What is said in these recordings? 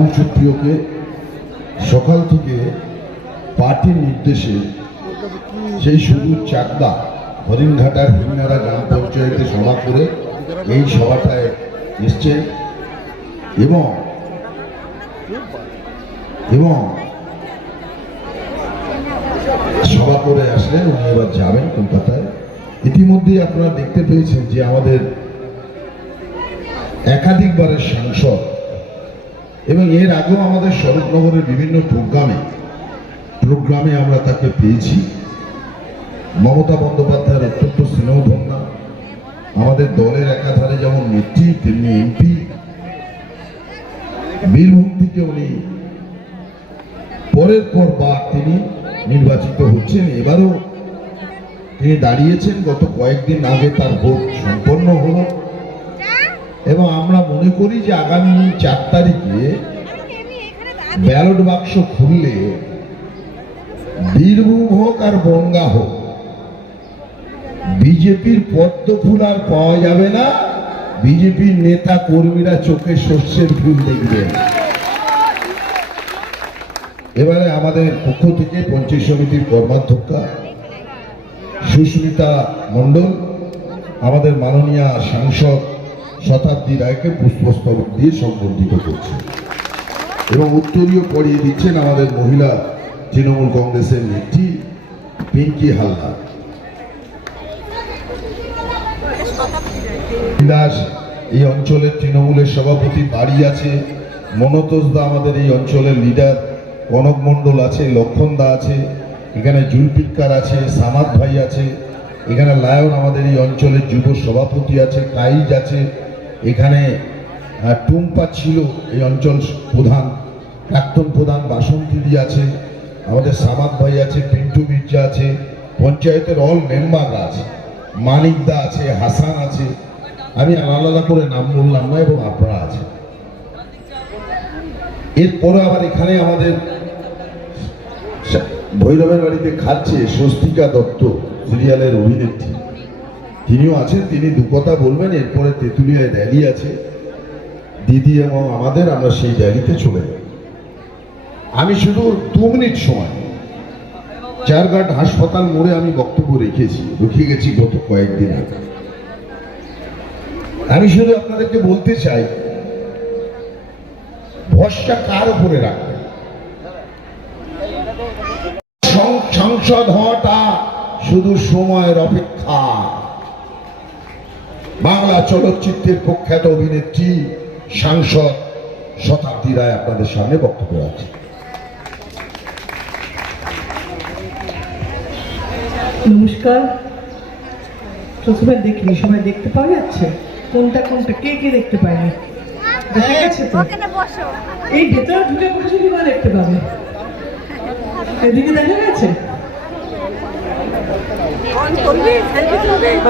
রাহুল সুপ্রিয়কে সকাল থেকে পার্টির নির্দেশে সেই শুধু চাকদা হরিণঘাটার হিমনারা গ্রাম পঞ্চায়েতে সভা করে এই সভাটায় এসছেন এবং সভা করে আসলেন। উনি এবার যাবেন কলকাতায়। ইতিমধ্যে আপনারা দেখতে পেয়েছেন যে আমাদের একাধিকবারের সাংসদ এবং এর আগেও আমাদের স্বরূপনগরের বিভিন্ন প্রোগ্রামে আমরা তাকে পেয়েছি। মমতা বন্দ্যোপাধ্যায়ের অত্যন্ত স্নেহধন্য, আমাদের দলের একাধারে যেমন নেত্রী তেমনি এমপি। বীরভূম থেকে উনি পরের পর তিনি নির্বাচিত হচ্ছেন। এবারও তিনি দাঁড়িয়েছেন, গত কয়েকদিন আগে তার ভোট সম্পন্ন হলো এবং আমরা মনে করি যে আগামী 4 তারিখে ব্যালট বাক্স খুললে বীরভূম হোক আর বনগাঁ হোক, বিজেপির পদ্ম ফুল আর পাওয়া যাবে না। বিজেপির নেতা কর্মীরা চোখে সর্ষের ফুল দেখবেন। এবারে আমাদের পক্ষ থেকে পঞ্চায়েত সমিতির কর্মাধ্যক্ষা সুস্মিতা মণ্ডল আমাদের মাননীয় সাংসদ শতাব্দী রায়কে পুষ্পস্তবক দিয়ে সম্বর্ধিত করছে এবং উত্তরীয় পড়িয়ে দিচ্ছেন আমাদের মহিলা তৃণমূল কংগ্রেসের নেত্রী পিঙ্কি হালদার। এই অঞ্চলের তৃণমূলের সভাপতি বাড়ি আছে, মনতোষ দা আমাদের এই অঞ্চলের লিডার, কনক মণ্ডল আছে, লক্ষণ দা আছে, এখানে জুলপিৎকার আছে, সামাদ ভাই আছে, এখানে লায়ন আমাদের এই অঞ্চলের যুব সভাপতি আছে, কাইজ আছে, এখানে টুম্পা ছিল এই অঞ্চল প্রধান, প্রাক্তন প্রধান বাসন্তী আছে, আমাদের সামাদ ভাই আছে, পিন্টু মির্জা আছে, পঞ্চায়েতের অল মেম্বাররা আছে, মানিক দা আছে, হাসান আছে, আমি আলাদা করে নাম বললাম না, এবং আপনারা আছেন। এরপরে আবার এখানে আমাদের ভৈরবের বাড়িতে খাচ্ছে স্বস্তিকা দত্ত, সিরিয়ালের অভিনেত্রী, তিনিও আছেন। তিনি দু কথা বলবেন। এরপরে তেঁতুলিয়ায় র্যালি আছে দিদি এবং আমাদের, আমরা সেই র্যালিতে চলে যাব। আমি শুধু 2 মিনিট সময় চারঘাট হাসপাতাল মোড়ে আমি বক্তব্য রেখে গেছি গত কয়েকদিন আগে। আমি শুধু আপনাদেরকে বলতে চাই, ভরসা কার উপরে রাখবেন? সংসদ হওয়াটা শুধু সময়ের অপেক্ষা। বাংলা চলচ্চিত্রের প্রখ্যাত অভিনেত্রী সাংসদ শতাব্দী রায় আপনাদের সামনে বক্তব্য আছে। নমস্কার। প্রথমে দেখিনি, সবাই দেখতে পাওয়া যাচ্ছে? কোনটা কে দেখতে পায়নি? দেখা গেছে তো? এই ভেতরে ঢুকে বসে কিভাবে দেখতে পাবে? এদিকে দেখা গেছে?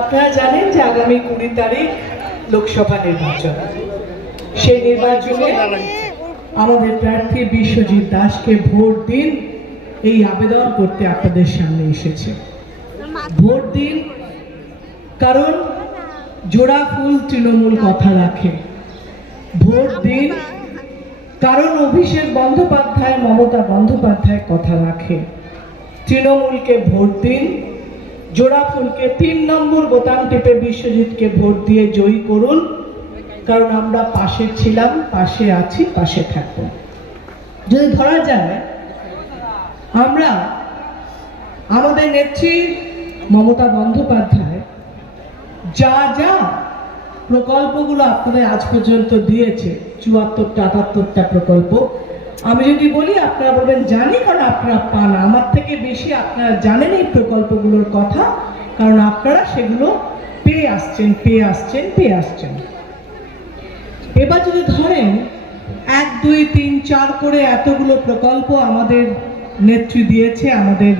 আপনারা জানেন যে আগামী 20 তারিখ লোকসভা নির্বাচন। সেই নির্বাচনে আমাদের প্রার্থী বিশ্বজিৎ দাসকে ভোট দিন, এই আবেদন করতে আপনাদের সামনে এসেছে। ভোট দিন, কারণ জোড়া ফুল তৃণমূল কথা রাখে। ভোট দিন, কারণ অভিষেক বন্দ্যোপাধ্যায়, মমতা বন্দ্যোপাধ্যায় কথা রাখে। তৃণমূলকে ভোট দিন, জোড়া ফুলকে 3 নম্বর বোতাম টিপে বিশ্বজিৎকে ভোট দিয়ে জয়ী করুন, কারণ আমরা পাশে ছিলাম, পাশে আছি, পাশে থাকবো। যদি ধরা যায় আমরা আমাদের নেত্রী মমতা বন্দ্যোপাধ্যায় যা যা প্রকল্পগুলো আপনাদের আজ পর্যন্ত দিয়েছে, 74টা 78টা প্রকল্প, আমি যদি বলি আপনারা বলবেন জানি, কারণ আপনারা পান। আমার থেকে বেশি আপনারা জানেন এই প্রকল্পগুলোর কথা, কারণ আপনারা সেগুলো পেয়ে আসছেন। এবার যদি ধরেন 1, 2, 3, 4 করে এতগুলো প্রকল্প আমাদের নেত্রী দিয়েছে, আমাদের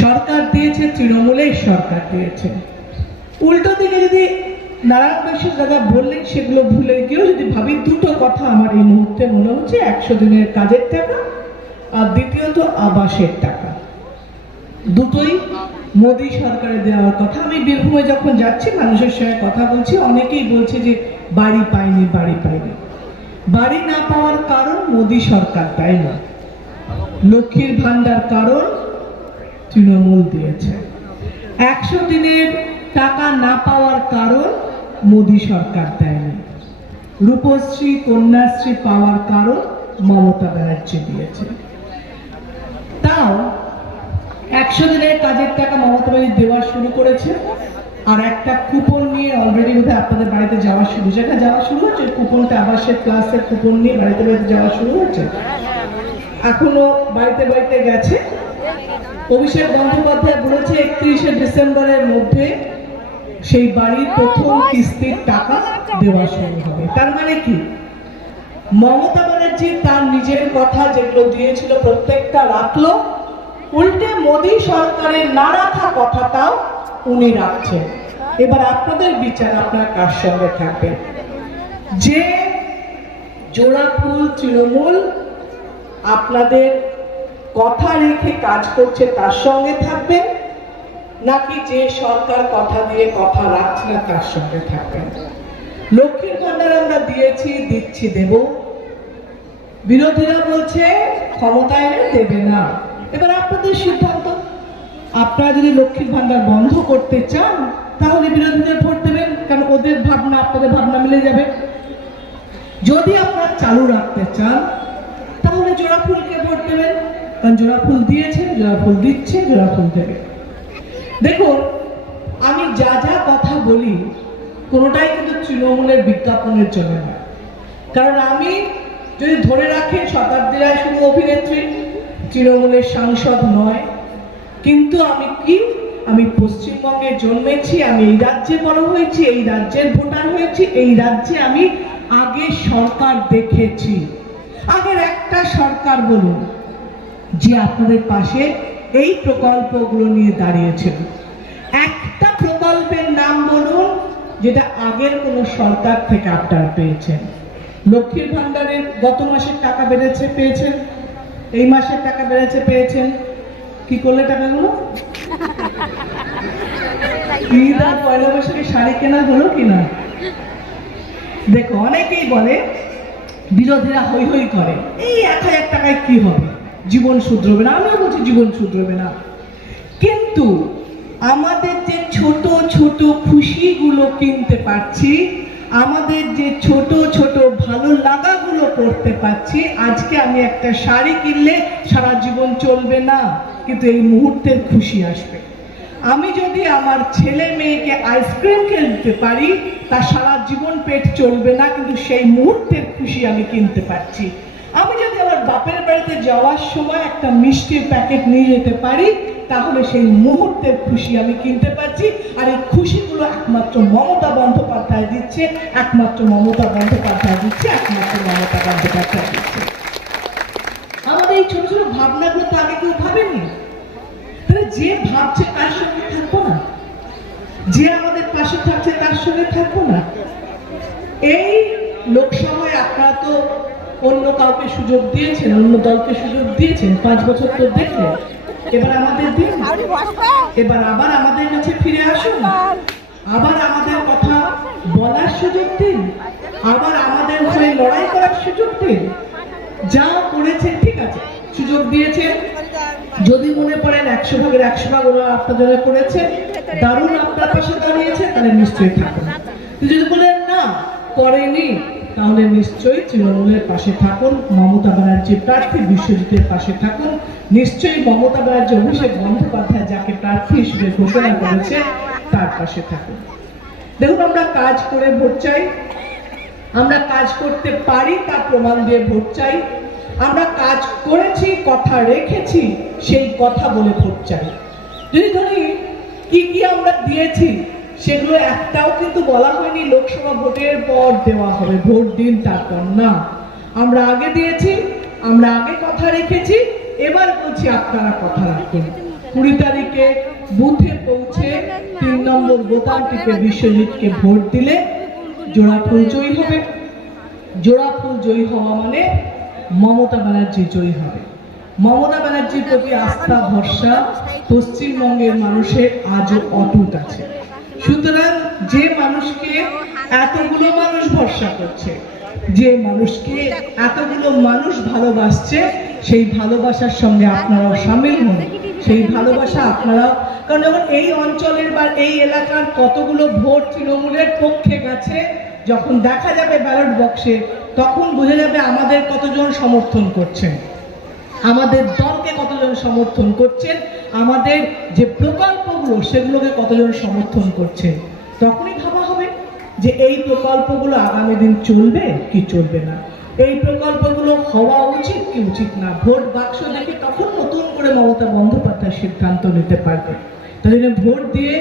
সরকার দিয়েছে, তৃণমূলের সরকার দিয়েছে। উল্টো দিকে যদি নারায়ণ বৈশ্য দাদা বললেন সেগুলো ভুলে গিয়েও যদি ভাবি, 2টো কথা আমার এই মুহূর্তে মনে হচ্ছে, 100 দিনের কাজের টাকা আর দ্বিতীয়ত আবাসের টাকা, দুটোই মোদী সরকারের দেওয়ার কথা। আমি বীরভূমে যখন যাচ্ছি মানুষের সঙ্গে কথা বলছি, অনেকেই বলছে যে বাড়ি পাইনি। বাড়ি না পাওয়ার কারণ মোদী সরকার, তাই না? লক্ষ্মীর ভান্ডার কারণ তৃণমূল দিয়েছে। 100 দিনের টাকা না পাওয়ার কারণ মোদী সরকার দেয়নি। রূপশ্রী কন্যাশ্রী পাওয়ার কারণ মমতা ব্যানার্জি দিয়েছে। তাও 100 দিনের কাজের টাকা মমতা ব্যানার্জি দেওয়া শুরু করেছে, আর একটা কুপন নিয়ে অলরেডি বোধহয় আপনাদের বাড়িতে যাওয়া শুরু, যেটা যাওয়া শুরু হচ্ছে কুপনটা, আবাসের ক্লাসের কুপন নিয়ে বাড়িতে বাড়িতে যাওয়া শুরু হচ্ছে, এখনো বাড়িতে বাড়িতে গেছে। অভিষেক বন্দ্যোপাধ্যায় বলেছে 31শে ডিসেম্বরের মধ্যে সেই বাড়ির প্রথম কিস্তির টাকা দেওয়া শুরু হবে। তার মানে কি, মমতা ব্যানার্জি তার নিজের কথা যেগুলো দিয়েছিল প্রত্যেকটা রাখলো, উল্টে মোদী সরকারের না রাখা কথাটাও উনি রাখছেন। এবার আপনাদের বিচার, আপনার কার সঙ্গে থাকবেন? যে জোড়াফুল তৃণমূল আপনাদের কথা রেখে কাজ করছে তার সঙ্গে থাকবেন, নাকি যে সরকার কথা দিয়ে কথা রাখছে না তার সঙ্গে থাকবেন? লক্ষ্মীর ভান্ডার আমরা দিয়েছি, দিচ্ছি, দেব। বিরোধীরা বলছে ক্ষমতায় এলে দেবে না। এবার আপনাদের সিদ্ধান্ত। আপনারা যদি লক্ষ্মীর ভান্ডার বন্ধ করতে চান তাহলে বিরোধীদের ভোট দেবেন, কারণ ওদের ভাবনা আপনাদের ভাবনা মিলে যাবে। যদি আপনারা চালু রাখতে চান তাহলে জোড়াফুলকে ভোট দেবেন, কারণ জোড়াফুল দিয়েছে, জোড়াফুল দিচ্ছে, জোড়াফুল দেবে। দেখুন, আমি যা যা কথা বলি কোনোটাই কিন্তু তৃণমূলের বিজ্ঞাপনের জন্য না। কারণ আমি যদি ধরে রাখেন শতাব্দী রায় শুধু অভিনেত্রী, তৃণমূলের সাংসদ নয়। কিন্তু আমি কি, আমি পশ্চিমবঙ্গে জন্মেছি, আমি এই রাজ্যে বড় হয়েছি, এই রাজ্যের ভোটার হয়েছি, এই রাজ্যে আমি আগে সরকার দেখেছি। আগের একটা সরকার বলুন যে আপনাদের পাশে এই প্রকল্পগুলো নিয়ে দাঁড়িয়েছিল। একটা প্রকল্পের নাম বলুন যেটা আগের কোনো সরকার থেকে আপনারা পেয়েছেন। লক্ষ্মীর ভান্ডারের গত মাসের টাকা বেড়েছে, পেয়েছেন। এই মাসের টাকা বেড়েছে, পেয়েছেন। কি করলে টাকাগুলো? ঈদ আর পয়লা বৈশাখে শাড়ি কেনা হলো কিনা? দেখো, অনেকেই বলে, বিরোধীরা হই হই করে, এই 1000 টাকায় কি হবে, জীবন শুধরবে না। আমিও বলছি জীবন শুধরবে না, কিন্তু আমাদের যে ছোট ছোট খুশিগুলো কিনতে পারছি, আমাদের যে ছোট ছোট ভালো লাগাগুলো করতে পারছি, আজকে আমি একটা শাড়ি কিনলে সারা জীবন চলবে না, কিন্তু এই মুহূর্তের খুশি আসবে। আমি যদি আমার ছেলে মেয়েকে আইসক্রিম কিনতে পারি, তা সারা জীবন পেট চলবে না, কিন্তু সেই মুহূর্তের খুশি আমি কিনতে পারছি। আমি যদি আমার বাপের বাড়িতে যাওয়ার সময় একটা মিষ্টির প্যাকেট নিয়ে যেতে পারি, তাহলে সেই মুহূর্তের খুশি আমি কিনতে পারছি। আর এই খুশিগুলো একমাত্র মমতা বন্দ্যোপাধ্যায় দিচ্ছে, একমাত্র মমতা বন্দ্যোপাধ্যায় দিচ্ছে, একমাত্র মমতা বন্দ্যোপাধ্যায় দিচ্ছে। আমাদের এই ছোট ছোট ভাবনাগুলো তো আগে কেউ ভাবেনি। তাহলে যে ভাবছে তার সঙ্গে থাকবো না? যে আমাদের পাশে থাকছে তার সঙ্গে থাকবো না? এই লোকসভায় আপনারা তো অন্য কাউকে সুযোগ দিয়েছেন, অন্য দলকে সুযোগ দিয়েছেন, 5 বছর তো দেখলেন। এবার আমাদের দিন, এবার আবার আমাদের কাছে ফিরে আসুন, আবার আমাদের কথা বলার সুযোগ দিন, আবার আমাদের হয়ে লড়াই করার সুযোগ দিন। যা করেছেন ঠিক আছে, সুযোগ দিয়েছেন, যদি মনে করেন 100 ভাগের 100 ভাগ ওরা আপনাদের করেছে, দারুণ আপনার পাশে দাঁড়িয়েছে, তাহলে নিশ্চয়ই থাকুন। যদি বলেন না করেনি, তাহলে নিশ্চয়ই তৃণমূলের পাশে থাকুন, মমতা ব্যানার্জির প্রার্থী বিশ্বজিতের পাশে থাকুন। নিশ্চয়ই মমতা ব্যানার্জি, অভিষেক বন্দ্যোপাধ্যায় যাকে প্রার্থী হিসেবে ঘোষণা করেছে তার পাশে থাকুন। দেখুন, আমরা কাজ করে ভোট চাই, আমরা কাজ করতে পারি তার প্রমাণ দিয়ে ভোট চাই, আমরা কাজ করেছি, কথা রেখেছি, সেই কথা বলে ভোট চাই। যদি ধরি কি কি আমরা দিয়েছি, সেগুলো একটাও কিন্তু বলা হয়নি লোকসভা ভোটের পর দেওয়া হবে, ভোট দিন তারপর না। আমরা আগে দিয়েছি, আমরা আগে কথা রেখেছি, এবার বলছি আপনারা কথা রাখুন। 20 তারিখে বুথে পৌঁছে 3 নম্বর বোতাম টিপে বিশ্বজিৎকে ভোট দিলে জোড়াফুল জয়ী হবে। জোড়াফুল জয়ী হওয়া মানে মমতা ব্যানার্জি জয়ী হবে। মমতা ব্যানার্জির প্রতি আস্থা ভরসা পশ্চিমবঙ্গের মানুষের আজও অটুট আছে। সুতরাং যে মানুষকে এতগুলো মানুষ ভরসা করছে, যে মানুষকে এতগুলো মানুষ ভালোবাসছে, সেই ভালোবাসার সঙ্গে আপনারাও সামিল হন, সেই ভালোবাসা আপনারাও, কারণ যখন এই অঞ্চলের বা এই এলাকার কতগুলো ভোট তৃণমূলের পক্ষে গেছে, যখন দেখা যাবে ব্যালট বক্সে, তখন বোঝা যাবে আমাদের কতজন সমর্থন করছেন, আমাদের দলকে কতজন সমর্থন করছেন, আমাদের যে প্রকল্পগুলো সেগুলোকে কতজন সমর্থন করছেন। তখনই ভাবা হবে যে এই প্রকল্পগুলো আগামী দিন চলবে কি চলবে না, এই প্রকল্পগুলো হওয়া উচিত কি উচিত না। ভোট বাক্স দেখে তখন নতুন করে মমতা বন্দ্যোপাধ্যায় সিদ্ধান্ত নিতে পারবে। তাই জন্য ভোট দিয়ে,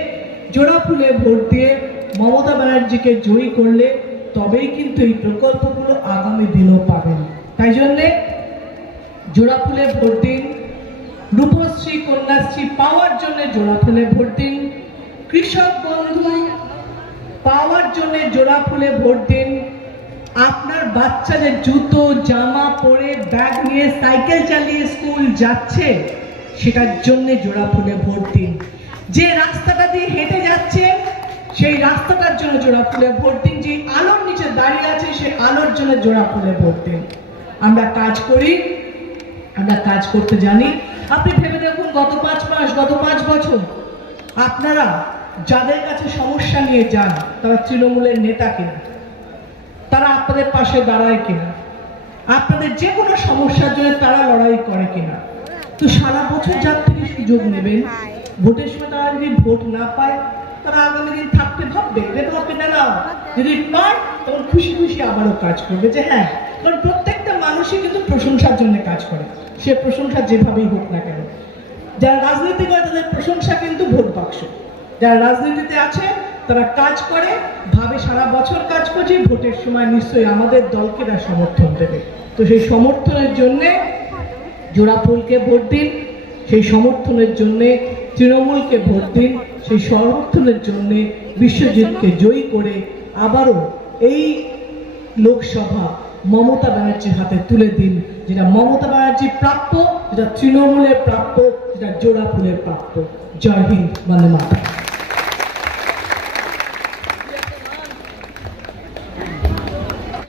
জোড়া ফুলে ভোট দিয়ে মমতা ব্যানার্জিকে জয়ী করলে তবেই কিন্তু এই প্রকল্পগুলো আগামী দিনও পাবেন। তাই জন্যে জোড়া ফুলে ভোট দিন, রূপশ্রী কন্যাশ্রী পাওয়ার জন্য জোড়া ফুলে ভোট দিন, কৃষক বন্ধু পাওয়ার জন্য জোড়া ফুলে ভোট দিন, আপনার বাচ্চা যে জুতো জামা পরে ব্যাগ নিয়ে সাইকেল চালিয়ে স্কুল যাচ্ছে সেটার জন্য জোড়া ফুলে ভোট দিন, যে রাস্তাটা দিয়ে হেঁটে যাচ্ছে সেই রাস্তাটার জন্য জোড়া ফুলে ভোট দিন, যে আলোর নিচে দাঁড়িয়ে আছে সেই আলোর জন্য জোড়া ফুলে ভোট দিন। আমরা কাজ করি, আমরা কাজ করতে জানি। আপনি ভেবে দেখুন, গত 5 মাস, গত 5 বছর আপনারা যাদের কাছে সমস্যা নিয়ে যান তারা তৃণমূলের নেতা কিনা, তারা আপনাদের পাশে দাঁড়ায় কিনা, আপনাদের যে কোনো সমস্যার জন্য তারা লড়াই করে কিনা। তো সারা বছর যার থেকে সুযোগ নেবেন, ভোটের সময় তারা যদি ভোট না পায় তারা আগামী দিন থাকতে ভাববে, ভাববে না না, যদি পায় তখন খুশি খুশি আবারও কাজ করবে, যে হ্যাঁ, কারণ প্রত্যেকটা মানুষই কিন্তু প্রশংসার জন্য কাজ করে, সে প্রশংসা যেভাবেই হোক না কেন। যারা রাজনীতি করে তাদের প্রশংসা কিন্তু ভোট বাক্স, যারা রাজনীতিতে আছে তারা কাজ করে, ভাবে সারা বছর কাজ করছে, ভোটের সময় নিশ্চয়ই আমাদের দলকে তারা সমর্থন দেবে। তো সেই সমর্থনের জন্যে জোড়া ফুলকে ভোট দিন, সেই সমর্থনের জন্যে তৃণমূলকে ভোট দিন, সেই সমর্থনের জন্যে বিশ্বজিৎকে জয়ী করে আবারও এই লোকসভা মমতা ব্যানার্জির হাতে তুলে দিন, যেটা মমতা ব্যানার্জির প্রাপ্য, যেটা তৃণমূলের প্রাপ্য, যেটা জোড়া ফুলের প্রাপ্য। জয় হিন্দ, বন্দে মাতরম।